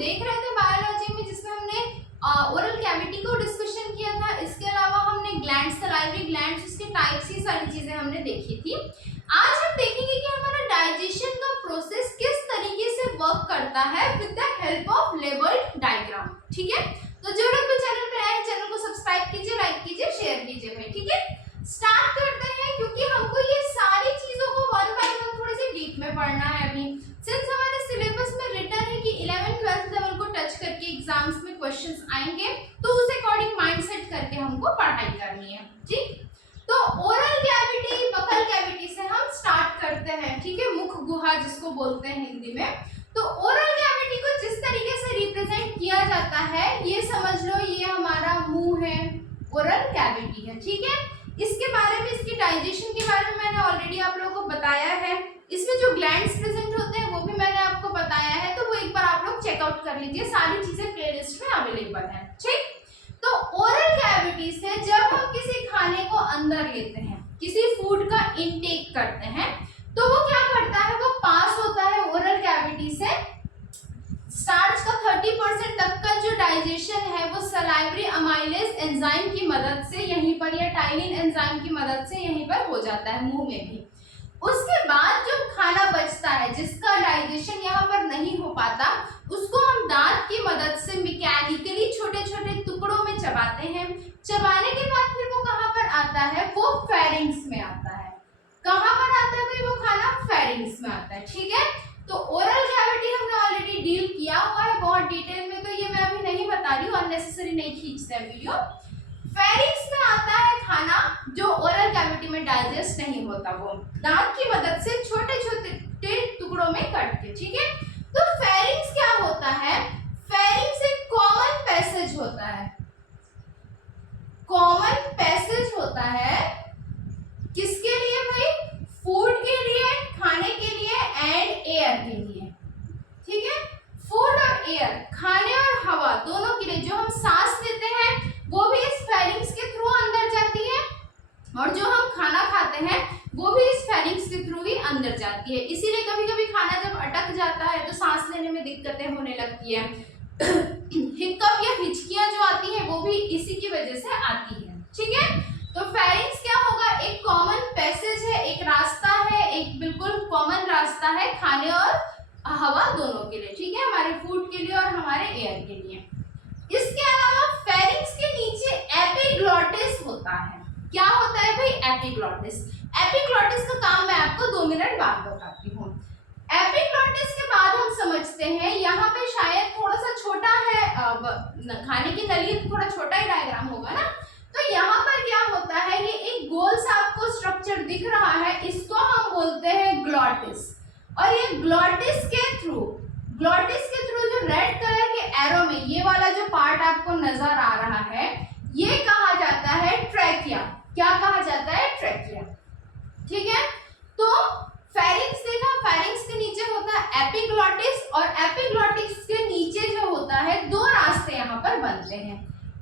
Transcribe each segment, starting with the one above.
देख रहे थे बायोलॉजी में, जिसमें हमने ओरल कैविटी को डिस्कशन किया था। इसके अलावा हमने ग्लैंड्स, सलाइवरी ग्लैंड्स, उसके टाइप्स, ये सारी चीजें हमने देखी थी। आज हम देखेंगे कि हमारा डाइजेशन का प्रोसेस किस तरीके से वर्क करता है with the help of labelled diagram. ठीक है, तो जो लोग भी चैनल पे आए, चैनल को सब्सक्राइब कीजिए, लाइक कीजिए, शेयर कीजिए भाई। ठीक है, स्टार्ट करते हैं, क्योंकि हमको ये सारी चीजों को वन बाय वन थोड़े से डीप में पढ़ना है अभी। सिंस हमारे सिलेबस में रिटन है कि 11th-12th लेवल को टच करके एग्जाम्स में क्वेश्चंस आएंगे, तो उस अकॉर्डिंग माइंड सेट करके हमको पढ़ाई करनी है। ठीक, तो ओरल कैविटी, बकल कैविटी से हम स्टार्ट करते हैं। ठीक है, मुख गुहा जिसको बोलते हैं हिंदी में। तो ओरल कैविटी को जिस तरीके से रिप्रेजेंट किया जाता है, ये समझ लो ये हमारा मुंह है, ओरल कैविटी है। ठीक है, इसके बारे में, इसकी डाइजेशन के बारे में मैंने ऑलरेडी आप लोगों को बताया है। इसमें जो ग्लैंड्स प्रेजेंट होते हैं वो भी मैंने आपको बताया है, तो वो एक बार आप लोग चेकआउट कर लीजिए, सारी चीजें प्लेलिस्ट में अवेलेबल है। ठीक, तो ओरल कैविटी से जब हम किसी खाने को अंदर लेते हैं, किसी फूड का इनटेक करते हैं, तो वो क्या करता है, वो पास होता है ओरल कैविटी से। स्टार्च का 30% तक का जो डाइजेशन है वो सलाइवरी अमाइलेज एंजाइम की मदद से यहीं पर, या टाइलिन एंजाइम की मदद से यहीं पर हो जाता है, मुंह में भी। उसके बाद जो खाना बचता है, जिसका डाइजेशन यहाँ पर नहीं हो पाता, उसको हम दांत की मदद से मैकेनिकली छोटे छोटे टुकड़ों में चबाते हैं। चबाने के बाद फिर वो कहाँ पर आता है, वो फेरिंग्स में आता है। कहाँ पर आता है भाई वो खाना, फेरिंग्स में आता है। ठीक है, तो ओरल कैविटी हमने ऑलरेडी डील किया हुआ है बहुत डिटेल में, तो ये मैं अभी नहीं बता रही हूँ, अननेसेसरी नहीं खींचते हैं वीडियो। फेरिंग्स में आता है खाना जो ओरल कैविटी में डाइजेस्ट नहीं होता, वो दांत की मदद से छोटे छोटे टुकड़ों में कट के। ठीक है, तो फेरिंग्स क्या होता है, फेरिंग्स एक कॉमन पैसेज होता है। कॉमन पैसेज होता है किसके लिए भाई, फूड के लिए, खाने के लिए एंड एयर के लिए। ठीक है, फूड और एयर, खाने और हवा दोनों के लिए, जो हम सांस लेते हैं वो भी इस फेरिंग्स के थ्रू अंदर जाती है, और जो हम खाना खाते हैं वो भी इस फेरिंग्स के थ्रू ही अंदर जाती है। इसीलिए कभी कभी खाना जब अटक जाता है तो सांस लेने में दिक्कतें होने लगती है। हिक्कप या हिचकियां जो आती है वो भी इसी की वजह से आती है। ठीक है, तो फेरिंग्स क्या होगा, एक कॉमन पैसेज है, एक रास्ता है, एक बिल्कुल कॉमन रास्ता है खाने और हवा दोनों के लिए। ठीक है, हमारे फूड के लिए और हमारे एयर के लिए। इसके अलावा फेरिंग्स के नीचे एपिग्लॉटिस होता है। क्या होता है भाई, एपिग्लॉटिस। एपिग्लॉटिस का काम मैं आपको 2 मिनट बाद बताती हूँ। एपिग्लॉटिस के बाद हम समझते हैं, यहाँ पे शायद थोड़ा सा छोटा है, खाने की नली थोड़ा छोटा ही डायग्राम होगा ना, तो यहाँ पर क्या होता है, ये एक गोल सा आपको स्ट्रक्चर दिख रहा है, इसको हम बोलते हैं ग्लॉटिस। और ये ग्लॉटिस के थ्रू जो रेड कलर के एरो में ये वाला जो पार्ट आपको नजर आ रहा है, ये कहा जाता है ट्रैकिया। क्या कहा जाता है, ट्रैकिया। ठीक है, तो फेरिंग्स देखा, फेरिंग्स के नीचे होता है एपिग्लॉटिस, और एपिग्लॉटिस के नीचे जो होता है, 2 रास्ते यहाँ पर बनते हैं।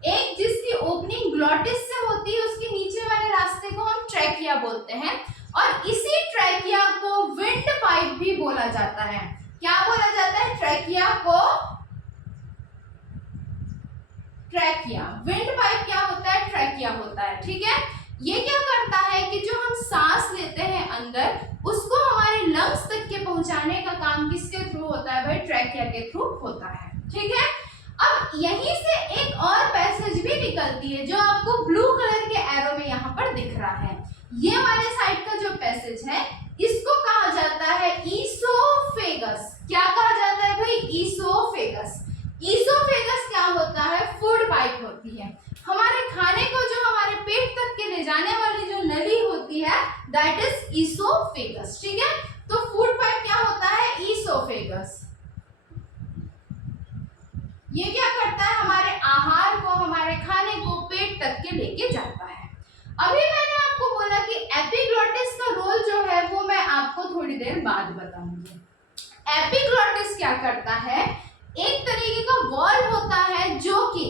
एक जिसकी ओपनिंग ग्लॉटिस से होती है, उसके नीचे वाले रास्ते को हम ट्रैकिया बोलते हैं, और इसी ट्रैकिया को विंड पाइप भी बोला जाता है। क्या बोला जाता है, ट्रैकिया को ट्रैकिया। विंड पाइप क्या होता है, ट्रैकिया होता है। ठीक है, ये क्या करता है कि जो हम सांस लेते हैं अंदर, उसको हमारे लंग्स तक के पहुंचाने का काम किसके थ्रू होता है भाई, ट्रैकिया के थ्रू होता है। ठीक है, अब यहीं से एक और पैसेज भी निकलती है, जो आपको ब्लू कलर के एरो में यहाँ पर दिख रहा है। ये वाले साइड का जो पैसेज है, इसको कहा जाता है ईसोफेगस। क्या कहा जाता है भाई, ईसोफेगस। ईसोफेगस क्या होता है, फूड पाइप होती है। हमारे खाने को जो हमारे पेट तक के ले जाने वाली जो नली होती है, दैट इज ईसोफेगस। ठीक है, तो फूड पाइप क्या होता है, ईसोफेगस। ये क्या करता है, हमारे आहार को, हमारे खाने को पेट तक के लेके जाता है। अभी मैंने आपको बोला कि एपिग्लॉटिस का रोल जो है वो मैं आपको थोड़ी देर बाद बताऊंगी। एपिग्लॉटिस क्या करता है, एक तरीके का वॉल्व होता है जो कि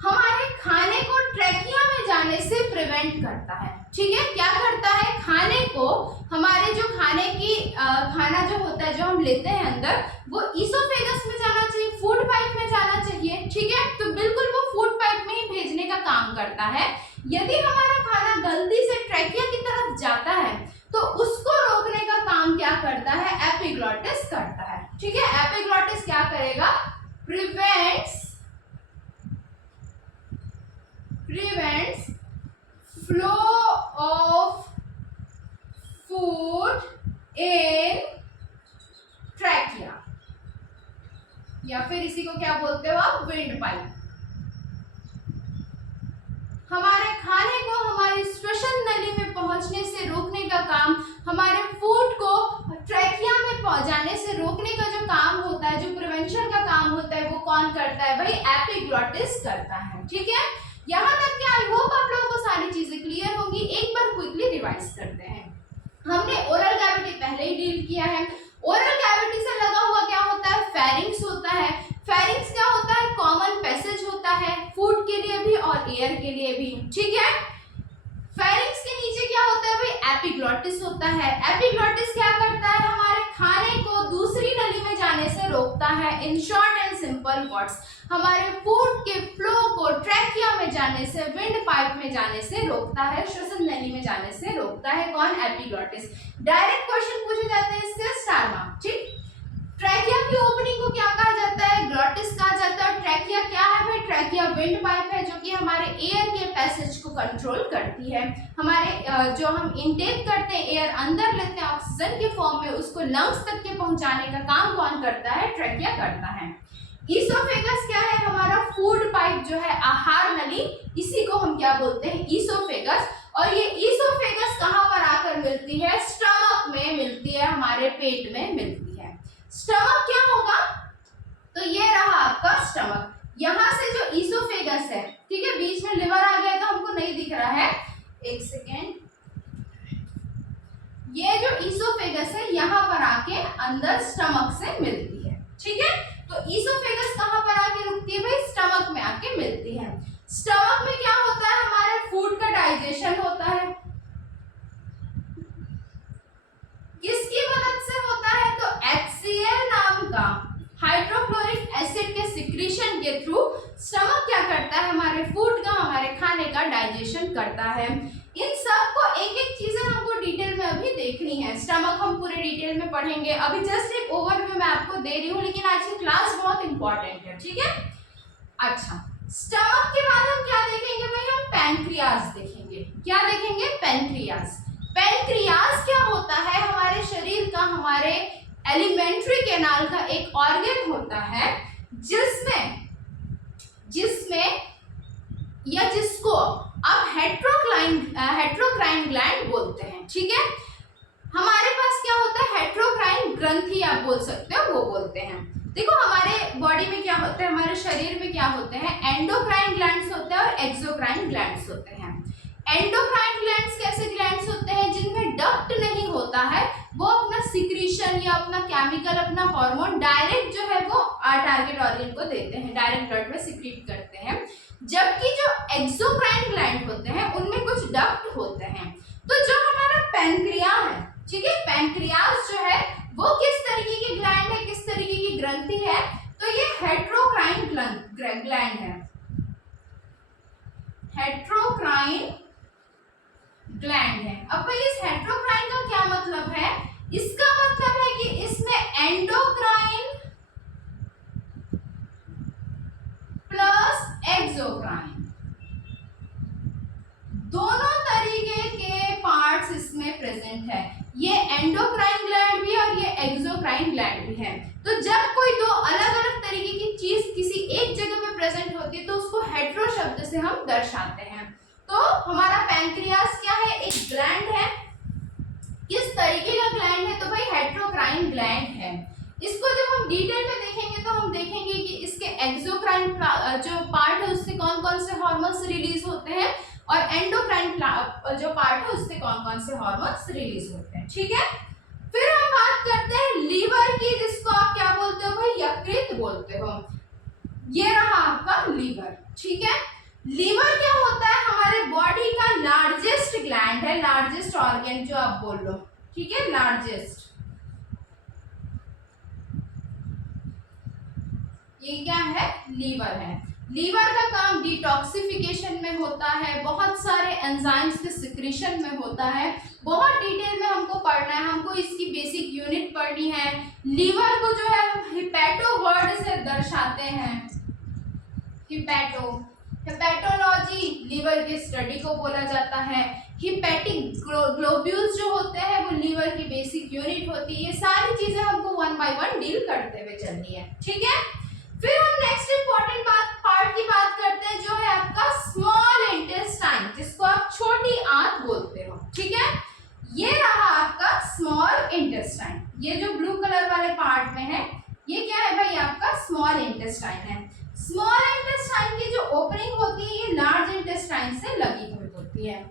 हमारे खाने को ट्रैकिया में जाने से प्रिवेंट करता है। ठीक है, क्या करता है, खाने को, हमारे जो खाने की खाना जो होता है जो हम लेते हैं अंदर, वो ईसोफेगस में जाना चाहिए, फूड पाइप में जाना चाहिए, ठीक है, तो बिल्कुल वो फूड पाइप में ही भेजने का काम करता है। यदि हमारा खाना गलती से ट्रैकिया की तरफ जाता है तो उसको रोकने का काम क्या करता है, एपिग्लॉटिस करता है, ठीक है। एपिग्लॉटिस क्या करेगा, prevents flow of food in trachea, या फिर इसी को क्या बोलते हो आप, विंड पाइप। हमारे खाने को हमारी श्वसन नली में पहुंचने से रोकने का काम, हमारे फूड को ट्रैकिया में पहुंचाने से रोकने का जो काम होता है, जो प्रिवेंशन का काम होता है, वो कौन करता है, भाई एपिग्लॉटिस करता है, ठीक है। यहाँ तक कि आई होप आप लोगों को सारी चीजें क्लियर होंगी। एक बार क्विकली रिवाइज करते हैं। हमने ओरल कैविटी पहले ही डील किया है। ओरल कैविटी से लगा हुआ क्या होता है, फेरिंग्स होता है। फेरिंग्स क्या होता है, कॉमन पैसेज होता है फूड के लिए भी और एयर के लिए भी, ठीक है। फेरिंग्स के नीचे क्या होता है भाई, एपिग्लॉटिस होता है। एपिग्लॉटिस क्या करता है, हमारे खाने को दूसरी नली में जाने से रोकता है। In short and simple words, हमारे फूड के फ्लो को ट्रैकिया में जाने से, विंड पाइप में जाने से रोकता है, श्वसन नली में जाने से रोकता है, कौन, एपिग्लॉटिस। डायरेक्ट क्वेश्चन पूछे जाते हैं इससे स्टार मार्क, ठीक। ट्रैकिया की ओपनिंग को क्या कहा जाता है, ग्लॉटिस कहा जाता है। ट्रैकिया क्या है भाई, ट्रैकिया विंड पाइप है जो कि हमारे एयर के पैसेज को कंट्रोल करती है। हमारे जो हम इनटेक करते हैं, एयर अंदर लेते हैं ऑक्सीजन के फॉर्म में, उसको लंग्स तक के पहुंचाने का काम कौन करता है, ट्रैकिया करता है। ईसोफेगस क्या है, हमारा फूड पाइप जो है, आहार नली, इसी को हम क्या बोलते हैं, ईसोफेगस। और ये ईसोफेगस कहाँ पर आकर मिलती है, स्टमक में मिलती है, हमारे पेट में मिलती है। स्टमक क्या होगा, तो ये रहा आपका स्टमक। यहां से जो ईसोफेगस है, ठीक है, बीच में लिवर आ गया तो हमको नहीं दिख रहा है, एक सेकेंड। ये जो ईसोफेगस है यहाँ पर आके अंदर स्टमक से मिलती है, ठीक है। तो ईसोफेगस कहाँ पर आके रुकती है भाई, स्टमक में आके मिलती है। स्टमक में क्या होता है, हमारे फूड का डाइजेशन होता है। किसकी मदद से होता है, तो HCl नाम का हाइड्रोक्लोरिक एसिड के सिक्रीशन के थ्रू स्टमक क्या करता है, हमारे फूड का, हमारे खाने का डाइजेशन करता है। इन सब को एक एक चीजें हमको डिटेल में अभी देखनी है। स्टमक हम पूरे डिटेल में पढ़ेंगे, अभी जस्ट एक ओवरव्यू मैं आपको दे रही हूँ, लेकिन आज की क्लास बहुत इंपॉर्टेंट है, ठीक है। अच्छा, स्टमक के बाद हम क्या देखेंगे भाई, हम पैंक्रियाज देखेंगे। क्या देखेंगे, पैंक्रियाज। पैंक्रियाज क्या होता है, हमारे शरीर का, हमारे एलिमेंट्री कैनाल का एक ऑर्गन होता है, जिसमें या जिसको आप हेट्रोक्राइन ग्लैंड बोलते हैं, ठीक है। हमारे पास क्या होता है, हेट्रोक्राइन ग्रंथि आप बोल सकते हो, वो बोलते हैं। देखो हमारे बॉडी में क्या होता है, हमारे शरीर में क्या होते हैं, एंडोक्राइन ग्लैंड्स होते हैं और एक्सोक्राइन ग्लैंड्स होते हैं। एंडोक्राइन ग्लैंड्स कैसे ग्लैंड्स होते हैं, जिनमें डक्ट नहीं होता है, वो अपना सिक्रीशन या अपना केमिकल, अपना हार्मोन डायरेक्ट जो है वो टारगेट ऑर्गन को देते हैं, डायरेक्ट ब्लड में सिक्रीट करते हैं। जबकि जो एक्सोक्राइन ग्लैंड होते हैं उनमें कुछ डक्ट होते हैं। तो जो हमारा पैंक्रिया है, ठीक है, पैंक्रियाज जो है वो किस तरीके की ग्लैंड है, किस तरीके की ग्रंथि है, तो ये हेट्रोक्राइन ग्लैंड है, हेट्रोक्राइन ग्लैंड है। अब भाई इस हेट्रोक्राइन का क्या मतलब है, इसका मतलब है कि इसमें एंडोक्राइन प्लस एक्सोक्राइन दोनों तरीके के पार्ट्स इसमें प्रेजेंट है। ये एंडोक्राइन ग्लैंड भी और ये एक्सोक्राइन ग्लैंड भी है। तो जब कोई दो अलग अलग तरीके की चीज किसी एक जगह पे प्रेजेंट होती है तो उसको हेट्रो शब्द से हम दर्शाते हैं। तो हमारा पैंक्रियास क्या है, एक ग्लैंड है। किस तरीके का ग्लैंड है, तो भाई हेट्रोक्राइन ग्लैंड है। इसको जब हम डिटेल में देखेंगे तो हम देखेंगे कि इसके एक्सोक्राइन जो पार्ट है उससे कौन कौन से हार्मोन्स रिलीज होते हैं और एंडोक्राइन जो पार्ट है उससे कौन कौन से हार्मोन्स रिलीज होते हैं, ठीक है। फिर हम बात करते हैं लीवर की, जिसको आप क्या बोलते हो भाई, यकृत बोलते हो। ये रहा आपका लीवर, ठीक है। लीवर क्या होता है, हमारे बॉडी का लार्जेस्ट ग्लैंड है, लार्जेस्ट ऑर्गन जो आप बोल लो, ठीक है, लार्जेस्ट। ये क्या है, लीवर है। लीवर का काम डिटॉक्सिफिकेशन में होता है, बहुत सारे एंजाइम्स के सिक्रीशन में होता है। बहुत डिटेल में हमको पढ़ना है, हमको इसकी बेसिक यूनिट पढ़नी है। लीवर को जो है हम हिपैटो वर्ड से दर्शाते हैं, हिपैटो। हेपेटोलॉजी लीवर की स्टडी को बोला जाता है। हिपैटिक ग्लोब्यूल्स जो होते हैं वो लीवर की बेसिक यूनिट होती है। ये सारी चीजें हमको वन बाय वन डील करते हुए चलनी है, ठीक है। फिर हम नेक्स्ट इंपॉर्टेंट पार्ट की बात करते हैं, जो है आपका स्मॉल इंटेस्टाइन, जिसको आप छोटी आंत बोलते हो, ठीक है। ये रहा आपका स्मॉल इंटेस्टाइन। ये जो ब्लू कलर वाले पार्ट में है, ये क्या है भाई, आपका स्मॉल इंटेस्टाइन है। स्मॉल इंटेस्टाइन की जो ओपनिंग होती है ये लार्ज इंटेस्टाइन से लगी हुई होती है।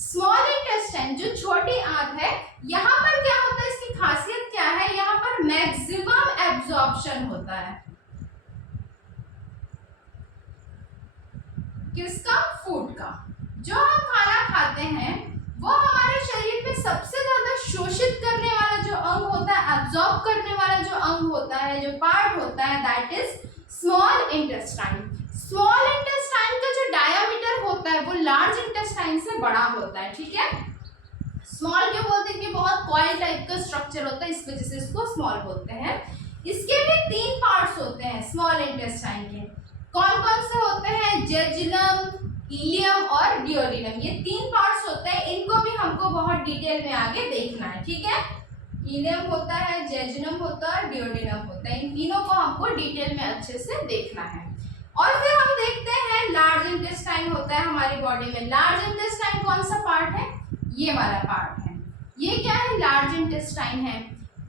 स्मॉल इंटेस्टाइन जो छोटी आंत है, यहाँ पर क्या होता है, इसकी खासियत क्या है, यहाँ पर मैक्सिमम एब्जॉर्प्शन होता है। किसका, फूड का। जो हम खाना खाते हैं वो हमारे शरीर में सबसे ज्यादा शोषित करने वाला जो अंग होता है, एब्जॉर्ब करने वाला जो अंग होता है, जो पार्ट होता है, that is small intestine. Small intestine का जो डायामीटर होता है वो लार्ज इंटेस्टाइन से बड़ा होता है, ठीक है। स्मॉल क्यों बोलते हैं, कि बहुत कॉइल टाइप का स्ट्रक्चर होता है, इस वजह से इसको स्मॉल बोलते हैं। इसके भी 3 पार्ट्स होते हैं स्मॉल इंटेस्टाइन के। कौन कौन से होते हैं, जेजुनम, इलियम और डियोडिनम। ये 3 पार्ट्स होते हैं, इनको भी हमको बहुत डिटेल में आगे देखना है, ठीक है। इलियम होता है, जेजुनम होता है, डियोडिनम होता है, इन तीनों को हमको डिटेल में अच्छे से देखना है। और फिर हम देखते हैं लार्ज इंटेस्टाइन होता है हमारी बॉडी में। लार्ज इंटेस्टाइन कौन सा पार्ट है, ये वाला पार्ट है। ये क्या है, लार्ज इंटेस्टाइन है।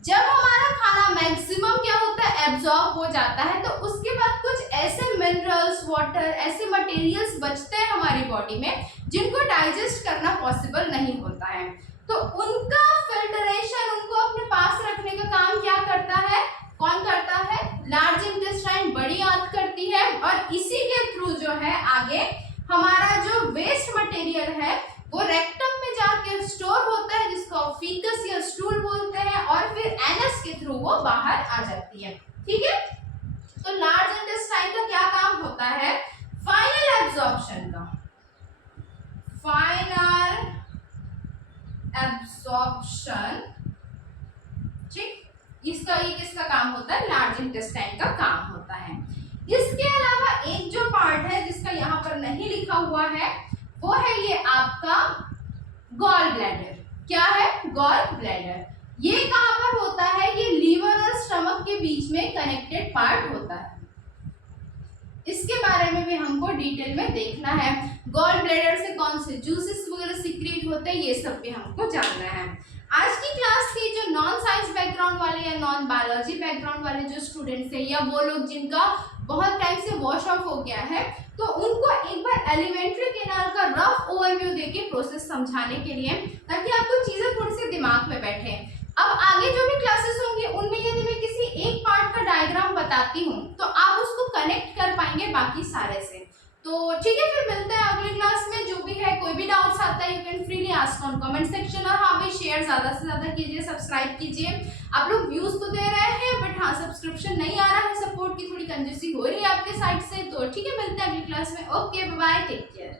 जब हमारा खाना मैक्सिमम क्या होता है, एब्जॉर्ब हो जाता है, तो उसके बाद कुछ ऐसे मिनरल्स, वाटर, ऐसे मटेरियल्स बचते हैं हमारी बॉडी में जिनको डाइजेस्ट करना पॉसिबल नहीं होता है। तो उनका फिल्टरेशन, उनको अपने पास रखने का काम क्या करता है, कौन करता है, लार्ज इंटेस्टाइन, बड़ी आंत करती है। और इसी के थ्रू जो है आगे हमारा जो वेस्ट मटेरियल है वो रेक्टम में जाके स्टोर होता है, जिसको फीकस या स्टूल बोलते हैं, और फिर एनस के थ्रू वो बाहर आ जाती है, ठीक है। तो लार्ज इंटेस्टाइन का क्या काम होता है, फाइनल एब्जॉर्प्शन का, फाइनल एब्जॉर्प्शन, ठीक। इसका ये किसका काम होता है, लार्ज इंटेस्टाइन का काम होता है। इसके अलावा एक जो पार्ट है जिसका यहाँ पर नहीं लिखा हुआ है, वो है ये आपका गॉल ब्लैडर। क्या है, गॉल ब्लैडर। ये कहाँ पर होता है, ये लीवर और स्टमक के बीच में कनेक्टेड पार्ट होता है। इसके बारे में भी हमको डिटेल में देखना है। गॉल ब्लैडर से कौन से जूसेस वगैरह सीक्रेट होते हैं, ये सब भी हमको जानना है। आज की क्लास थी जो नॉन साइंस बैकग्राउंड वाले या नॉन बायोलॉजी बैकग्राउंड वाले जो स्टूडेंट्स हैं, या वो लोग जिनका बहुत टाइम से वॉश ऑफ हो गया है, तो उनको एक बार एलिमेंट्री कैनाल का रफ ओवरव्यू देके प्रोसेस समझाने के लिए, ताकि आपको चीजें थोड़ी सी दिमाग में बैठे। अब आगे जो भी क्लासेस होंगी उनमें यदि मैं किसी एक पार्ट का डायग्राम बताती हूँ तो आप उसको कनेक्ट कर पाएंगे बाकी सारे से। तो ठीक है, फिर मिलते हैं अगली क्लास में। जो भी है, कोई भी डाउट्स आता है, you can freely ask on comment section. और हाँ भाई, शेयर ज़्यादा से ज़्यादा कीजिए, सब्सक्राइब कीजिए। आप लोग व्यूज़ तो दे रहे हैं, बट हाँ सब्सक्रिप्शन नहीं आ रहा है, सपोर्ट की थोड़ी कंजूसी हो रही है आपके साइड से। तो ठीक है, मिलते हैं अगली क्लास में। Okay, bye bye, take care.